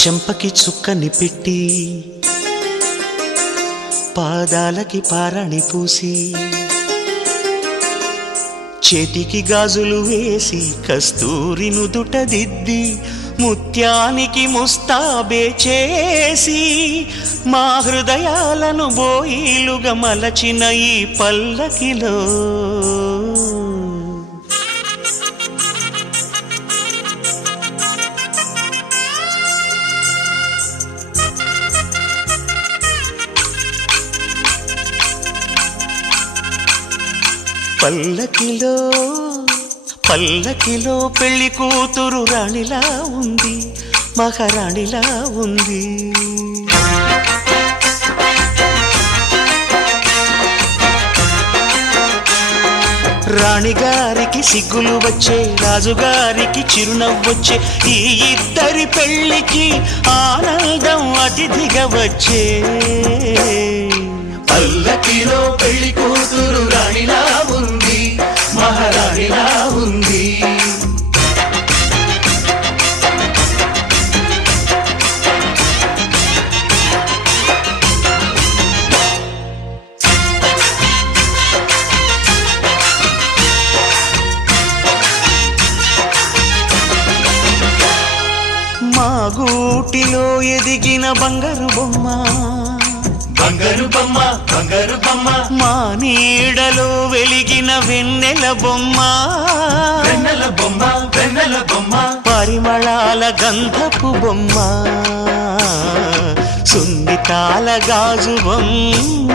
చెంపకి చుక్కని పెట్టి పాదాలకి పారాణి పూసి చేతికి గాజులు వేసి కస్తూరి నుదుట దిద్ది ముత్యానికి ముస్తాబే చేసి మా హృదయాలను బోయిలుగా మలచిన ఈ పల్లకిలో పల్లకిలో పల్లకిలో పెళ్లి కూతురు రాణిలా ఉంది, మహారాణిలా ఉంది. రాణిగారికి సిగ్గులు వచ్చే, రాజుగారికి చిరునవ్వొచ్చే, ఈ ఇద్దరి పెళ్లికి ఆనందం అతిథిగా వచ్చే. పల్లకిలో పెళ్లి కూతురు రాణిలా ఉంది, మహారాణిలా ఉంది. మా గూటిలో ఎదిగిన బంగారు బొమ్మ, బంగారు బొమ్మ, బంగారు బొమ్మ. మా నీడలో వెలిగిన వెన్నెల బొమ్మ, వెన్నెల బొమ్మ, వెన్నెల బొమ్మ. పరిమళాల గంధపు బొమ్మ, సున్నితాల గాజు బొమ్మ.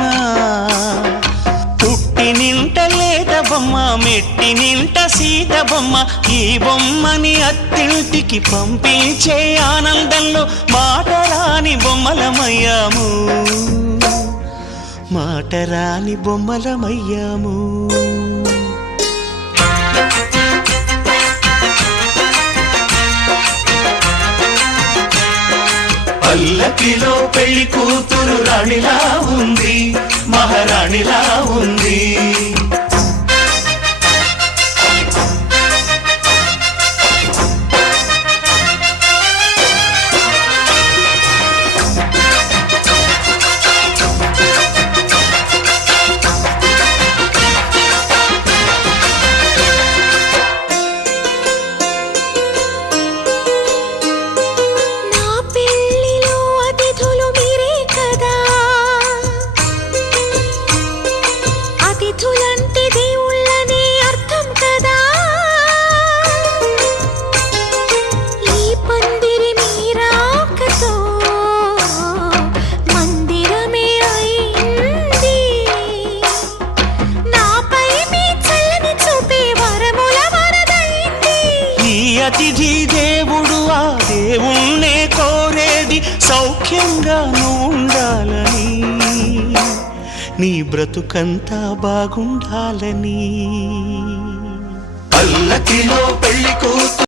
పుట్టి నింట లేత బొమ్మ, మెట్టి నింట సీత బొమ్మ. ఈ బొమ్మని అత్తింటికి పంపించే ఆనందంలో మాటరాని బొమ్మలమయ్యాము, మాటరాని బొమ్మలమయ్యాము. పల్లకిలో పెళ్లి కూతురు రాణిలా ఉంది, మహారాణిలా ఉంది. అతిథి దేవుడు ఆ దేవుణ్ణే కోరేది సౌఖ్యంగా నువ్వు ఉండాలని, నీ బ్రతుకంతా బాగుండాలని. పల్లకిలో పెళ్లి కూతురు